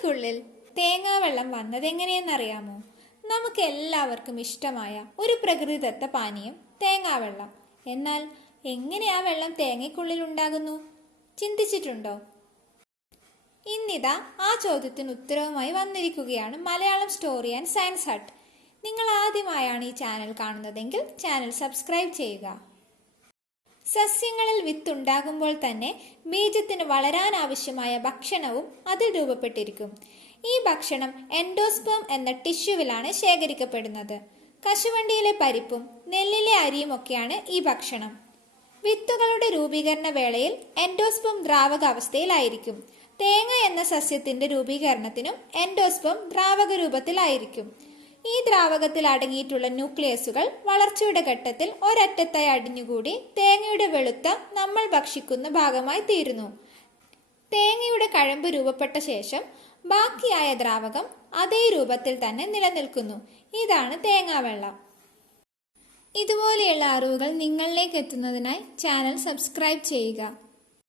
തേങ്ങയ്ക്കുള്ളിൽ തേങ്ങാവെള്ളം വന്നതെങ്ങനെയെന്നറിയാമോ? നമുക്ക് എല്ലാവർക്കും ഇഷ്ടമായ ഒരു പ്രകൃതിദത്ത പാനീയം തേങ്ങാവെള്ളം. എന്നാൽ എങ്ങനെ ആ വെള്ളം തേങ്ങയ്ക്കുള്ളിൽ ഉണ്ടാകുന്നു? ചിന്തിച്ചിട്ടുണ്ടോ? ഇന്നിതാ ആ ചോദ്യത്തിന് ഉത്തരവുമായി വന്നിരിക്കുകയാണ് Malayalam story and science hut. നിങ്ങൾ ആദ്യമായാണ് ഈ ചാനൽ കാണുന്നതെങ്കിൽ ചാനൽ സബ്സ്ക്രൈബ് ചെയ്യുക. സസ്യങ്ങളിൽ വിത്തുണ്ടാകുമ്പോൾ തന്നെ ബീജത്തിന് വളരാൻ ആവശ്യമായ ഭക്ഷണവും അതിൽ രൂപപ്പെട്ടിരിക്കും. ഈ ഭക്ഷണം എൻഡോസ്പേം എന്ന ടിഷ്യൂവിലാണ് ശേഖരിക്കപ്പെടുന്നത്. കശുവണ്ടിയിലെ പരിപ്പും നെല്ലിലെ അരിയും ഒക്കെയാണ് ഈ ഭക്ഷണം. വിത്തുകളുടെ രൂപീകരണ വേളയിൽ എൻഡോസ്പം ദ്രാവകാവസ്ഥയിലായിരിക്കും. തേങ്ങ എന്ന സസ്യത്തിന്റെ രൂപീകരണത്തിനും എൻഡോസ്പം ദ്രാവക രൂപത്തിലായിരിക്കും ഈ ദ്രാവകത്തിൽ അടങ്ങിയിട്ടുള്ള ന്യൂക്ലിയസുകൾ വളർച്ചയുടെ ഘട്ടത്തിൽ ഒരറ്റത്തായി അടിഞ്ഞുകൂടി തേങ്ങയുടെ വെളുത്ത നമ്മൾ ഭക്ഷിക്കുന്ന ഭാഗമായി തീരുന്നു. തേങ്ങയുടെ കഴമ്പ് രൂപപ്പെട്ട ശേഷം ബാക്കിയായ ദ്രാവകം അതേ രൂപത്തിൽ തന്നെ നിലനിൽക്കുന്നു. ഇതാണ് തേങ്ങാവെള്ളം ഇതുപോലെയുള്ള അറിവുകൾ നിങ്ങളിലേക്ക് എത്തുന്നതിനായി ചാനൽ സബ്സ്ക്രൈബ് ചെയ്യുക.